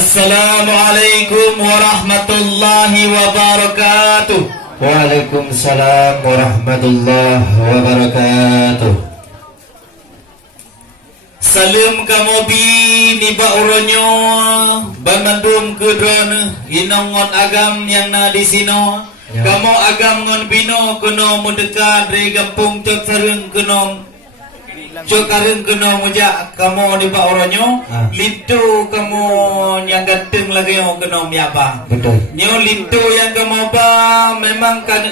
Assalamualaikum warahmatullahi wabarakatuh. Waalaikumsalam warahmatullahi wabarakatuh. Salam kamobi ni ba uronyo banandum kedron inongon agam yang na di sino. Ya. Kamo agam ngon bino kuno mudekat dari kampung cok sareng kuno cok kareng kuno muja kamo di ba uronyo litu kamo yang ganteng lagi yang kuno miapa. Betul. Nyo litu yang kamu ba memang kan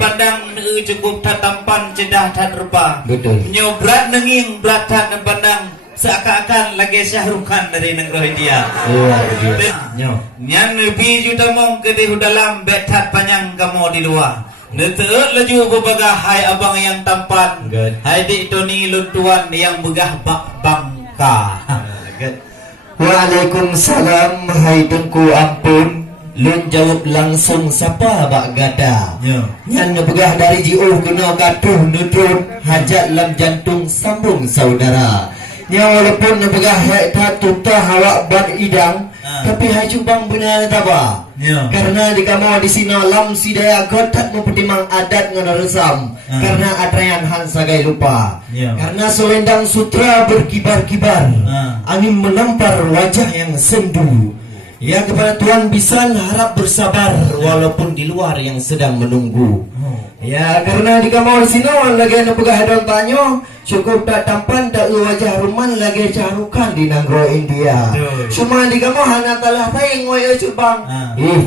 pandang cukup tampan cedah tak rupa. Betul. Nyo berat nenging berat tak pandang seakan-akan lagi Syahrukhan dari negeri India. Iya, betul. Nyo. Nyan lebih juta mong ke di dalam betat panjang kamu di luar. Neteut laju berbagah hai abang yang tampan. Good. Hai dik Tony luntuan yang begah bak bangka. Good. Waalaikumsalam. Hai tengku ampun. Lun jawab langsung siapa bak gada. Ya. Yang begah dari jiu kena katuh nutun hajat lam jantung sambung saudara. Nya walaupun begah hai tak tutah hawak ban idang, tapi hai cubang benar tak ba. Ya. Karena di kamu di sini lam sidaya gotak mempertimang adat ngana resam. Karena atrayan han sagai lupa. Ya. Karena selendang sutra berkibar-kibar. Angin menampar wajah yang sendu. Ya, kepada Tuhan Bisan harap bersabar walaupun di luar yang sedang menunggu. Ya, karena di kamu di sini lagi nak pegah don tanyo cukup tak tampan tak wajah ruman lagi Syahrukhan di negeri India. Cuma di kamu hanya telah tayang wayo cubang.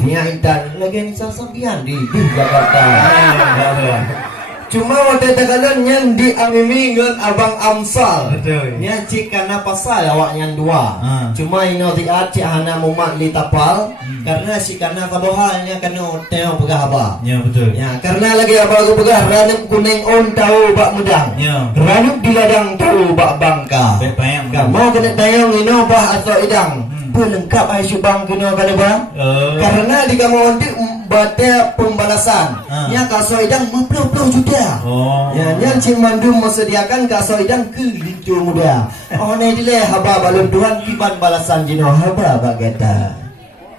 Nya intan lagi ni sasambian di Jakarta. Cuma waktu tekalan yang di amimingin abang Amsal. Betul. Nya cik karena pasal awak yang dua. Cuma ino tiat cik hana mumat li tapal. Karena si karena kabohalnya kena tengok pegah apa. Ya betul. Ya, karena lagi apa aku pegah ranum kuning on tahu bak mudang. Ya. Ranum di ladang tahu bak bangka. Baik bayang. Mau kena tayang ino bah atau idang. Pelengkap ai subang kena kena bang. Karena di kamu nanti bate pembalasan. Ya kaso idang 50 juta. Ya, yang Cik Mandum mesediakan kaso idang ke licu muda. Oh ne dile haba balon Tuhan kiban balasan jino haba bageta.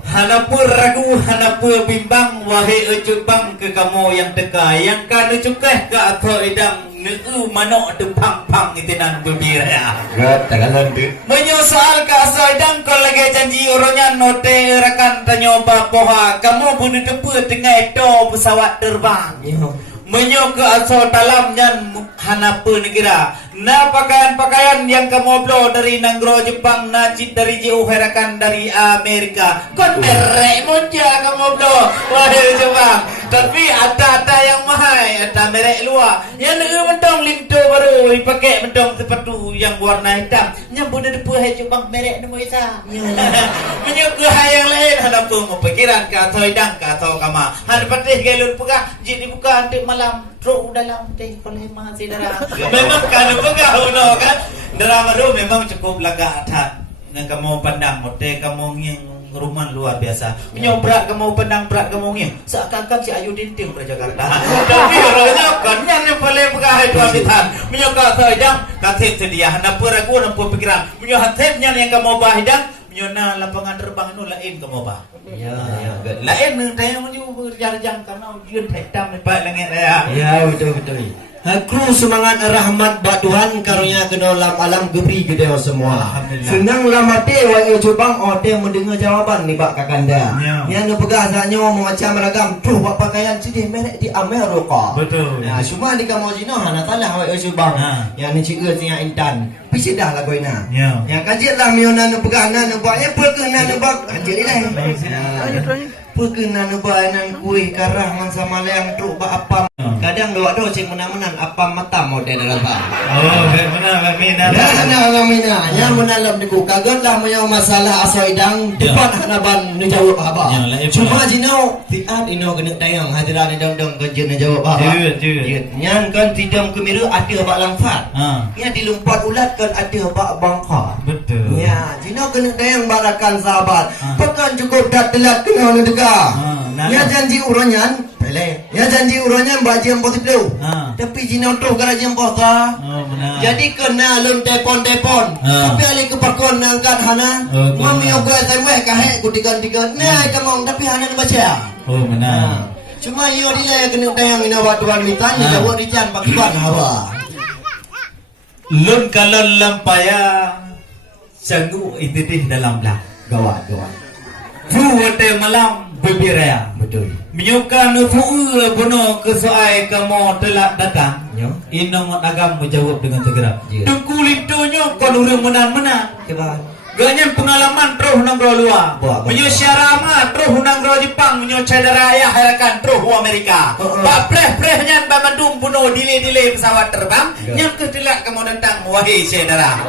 Hanapur ragu, hanapur bimbang, wahai ecubang ke kamu yang teka, yang kanu cukeh ke atau idang neu manok depang pang itinan bebir ya. Tagalan tu. Menyosal ke asal idang kau lagi janji orangnya note rakan tanya poha, kamu bunuh tepu tengah itu pesawat terbang. Menyo ke asal dalam yang hanapur negara. Na pakaian-pakaian yang kamu blow dari Nanggro Jepang, najib dari jauh herakan dari Amerika. Kon merek monja kamu blow, wahai Jepang. Tapi ada yang mahal, ada merek luar. Yang negeri mentong linto baru dipakai mentong sepatu yang warna hitam. Yang budak depu hai Jepang merek nemu isa. Menyukai hai yang lain, hendak tu pikiran ke atau idang ke atau kama. Han patih galur pegah, jadi buka untuk malam. Truk dalam teh koleh masih darah. Memang kan pegah uno kan. Drama tu memang cukup laga atat. Yang kamu pandang, mote kamu yang rumah luar biasa. Menyobrak kamu pandang berat kamu yang seakan-akan si Ayu Dinting dari Jakarta. Tapi orangnya kan yang paling pegah itu habitan. Menyokak sedang katip sedia. Nampu ragu, nampu pikiran. Menyokatipnya yang kamu bahidang. Menyona lapangan terbang itu lain kamu bah. Ya, lain saya menyuruh berjarjang karena ujian hitam di bawah langit ya. Ya, betul. Aku semangat rahmat bak Tuhan karunia kena alam geberi gede semua. Senang lamate wae cubang ote mendengar jawaban ni bak kakanda. Yang pegah saknya macam ragam tuh bak pakaian sedih merek di Amerika. Betul. Ya, cuma di kamu jino hana talah wae cubang. Yang ni cikgu singa intan. Pisidah lah koina. Yang kaji lah miona nu pegah nu baknya perkena nu bak kaji lah. Perkena nu bak nan kuih karah man sama leang truk bak apa. Kadang dua do cik menan-menan apa mata mau dia dalam bang. Oh, benar mina. Ya, mina. Ya menalam niku kaget lah menyau masalah asal idang depan hanaban nu jawab apa. Cuma jinau tiat ino kena tayang hadiran dong-dong kerja nu jawab apa. Jeut. Nyan kan tidam kemiru ada bak langfat. Ya dilumpat ulat kan ada bak bangka. Betul. Ya, jinau kena tayang barakan sahabat. Pekan cukup dah telat kena nu dega. Ya janji uranyan le. Ya janji uronya mbak jam potiplu. Tapi jino terus gara jam pota. Benar. Jadi kena lem telepon. Tapi ali kepakon angkat hana. Mami aku SMS kahe kudikan-dikan. Nah, kamu tapi hana baca. Benar. Cuma yo dia kena tayang ina watuan mitan ni jawab dican pakiban hawa. Lun kalau lampaya sanggup itu di dalam lah. Gawat. Tu wate malam berbiraya. Betul. Menyukan fu'u bunuh kesuai kamu telah datang. Yo. Inong agam menjawab dengan segera. Ya. Dengkulit tunyo kon urang menang-menang. Coba. Ganyan pengalaman terus nang ro luar. Menyo syarama terus nang ro Jepang, menyo cedera ya harakan terus Amerika. Ba preh nyan ba mandum bunuh delay pesawat terbang, nyan kedelak kamu datang wahai saudara.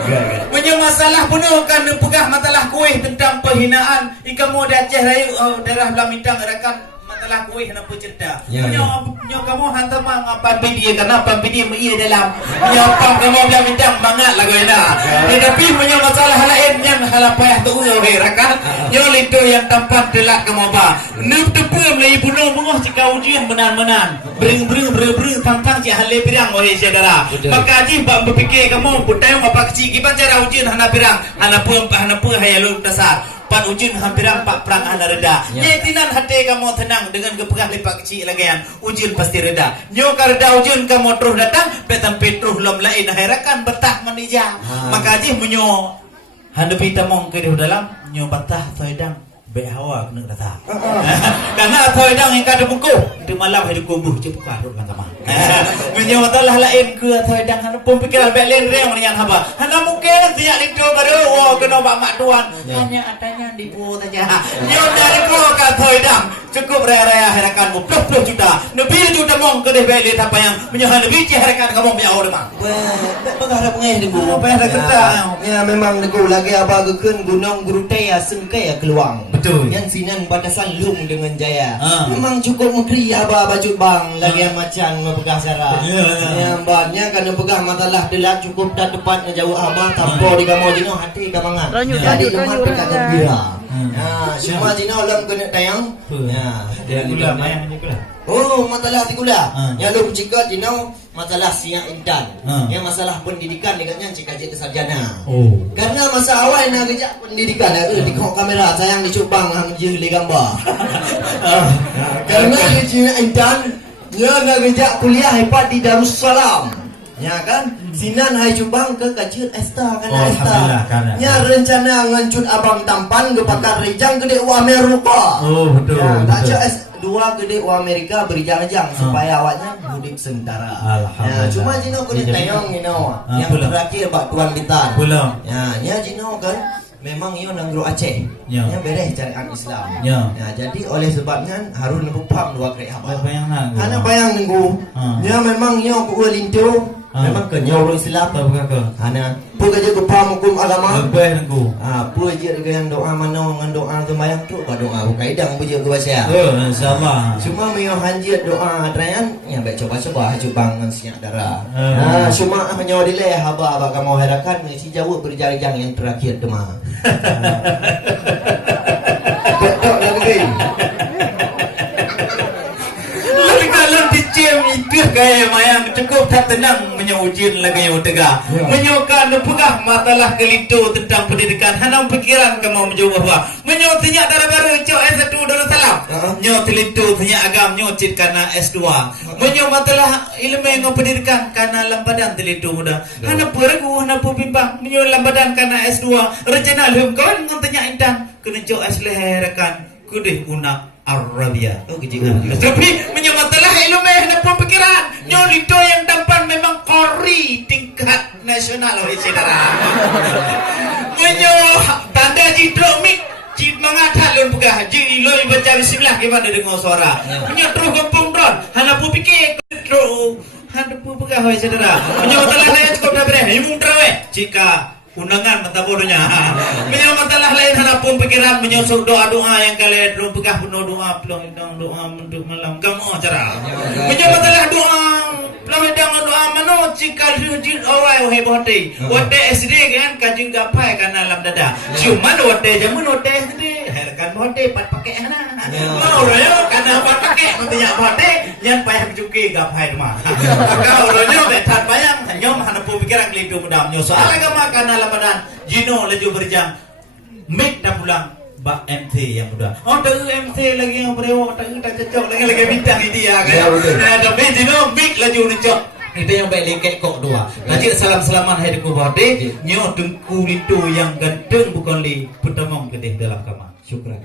Menyo masalah bunuh kan pegah masalah kuih tentang penghinaan, ikamu dah Aceh rayu daerah Belamintang harakan masalah kuih nak cerita. Menyo kamu hantar apa video kenapa video ia dalam. Menyo kamu Belamintang banget lagu ina. Tetapi menyo masalah lain yang hala payah tu wahai rakan. Nyo litu yang tampan telak kamu ba. Nup tepum lai bunuh mengoh jika ujian menan. Bring pantang si hale pirang wahai saudara. Maka ji bak berfikir kamu putayong apa kecil kiban cara ujian hana pirang. Hana pun hayaluk dasar. Pan ujian hampir 4 perang hana reda. Nyetinan hati kamu tenang dengan kepegah lepak kecil lagi yang ujian pasti reda. Nyo kareda ujian kamu terus datang, betam petruh lom lain harakan betah manija. Maka ji menyo handepi tamong ke dalam nyo batah toidang be hawa kena datang. Karena toidang yang kada buku di malam hari kubuh je buka rut sama. Menyo matalah lain ke toidang hana pun pikiran be lain reng nyan haba. Hana mungkin tiak lido baru kena bak mak tuan. Hanya adanya di bu saja. Nyo dari bu ka toidang cukup raya harakanmu 20 juta. Lebih juta mong ke be le apa yang menyo lebih harakan kamu be awal mang. Pengarap ngeh di bu. Apa yang ada kerja? Ya memang nego lagi apa gekeun gunung gurute ya sengke ya keluang. Betul. Yang sinan batasan lung dengan jaya. Memang cukup negeri apa baju bang lagi yang macan mepegah cara. Yang banyak kan pegah matalah delak cukup dah tepat jauh abah tampo di kamu jino hati kamangan. Jadi lemah pegah gembira. Semua jino lam kena tayang. Dia gula mayang ni gula. Oh, masalah tikula. Yang lu jika jino masalah siang intan. Yang masalah pendidikan dekatnya cik kaji sarjana. Karena masa awal nak kerja pendidikan ada di kamera sayang dicubang hang je le gambar. Karena dia intan dia nak kerja kuliah hebat di Darussalam. Ya kan? Sinan hai cubang ke kacir Esta kana Esta. Nya rencana ngancut abang tampan ke pakar rejang gede u Amerika. Betul. Kaca S2 gede u Amerika berjang-jang supaya awaknya mudik sementara. Ya, cuma jino kudu tayong yang terakhir Pak Tuan Bintan. Belum. Ya jino kan memang iyo nanggro Aceh. Ya beres syariat Islam. Ya jadi oleh sebabnya harus nempuh pam dua krek apa. Karena bayang nunggu. Ya memang iyo ku lintu. Memang kenyau Islam tahu ke? Ana pu kerja paham hukum agama. Lebih nunggu. Pu je dengan doa mano dengan doa sembahyang tu ba doa kaidang pu je ke bahasa. Insyaallah. Cuma mio hanjit doa trayan ya baik coba-coba hajubang ngan siap darah. Cuma menyo dile haba aba kamu harakan si jauh berjari-jang yang terakhir tu mah. Betul lagi. Kalau dicem itu gaya mayang cukup tak tenang menyujian lagi yang tegak. Menyokan pegah matalah kelito tentang pendidikan. Hanam pikiran kamu menjawab apa? Menyotinya darah baru cok S1 Darussalam. Nyot kelito tanya agam nyocit karena S2. Menyok matalah ilmu yang pendidikan karena lambadan telito muda. Hanap peregu hanap bimbang menyok lambadan karena S2. Rencana lum kawan ngontanya intan kena cok S leherkan kudih una Arabia. Kejikan. Tapi menyamatalah ilmu yang pemikiran. Nyolito yang tampan memang kori tingkat nasional oleh saudara. Menyo tanda jidromik cip mangat halun pegah ji lo baca bismillah gimana dengar suara. Menyo terus gempung dron. Hana pu pikir terus hana pu pegah oleh saudara. Menyamatalah saya cukup dah bereh. Imung terawih jika undangan mentabodonya. Menyang masalah lain hanapun pikiran menyusul doa-doa yang kalian belum pegah penuh doa untuk malam kamu cara. Menyang masalah doa pelanggan doa mano jika dijin awal hebote. Wate SD kan kajing gapai kan alam dada. Cuma wate jamun wate SD. Herkan bode pat pakai hana. Mau royo karena pat pakai mentinya bode yang payah cuki gapai mah. Kau royo betat bayang nyom hana pu pikiran kelidu mudam nyo soal agama kana lamadan jino leju berjang mik dah pulang Mbak MT yang muda. Oh, tahu MT lagi yang berewok, tahu tak cocok lagi bintang ini ya kan. Tapi jino mik laju necok. Itu yang baik lekek kok dua. Nanti salam-salaman hai deku bode nyo dengku itu yang ganteng bukan li putamong gede dalam kamar. Syukran.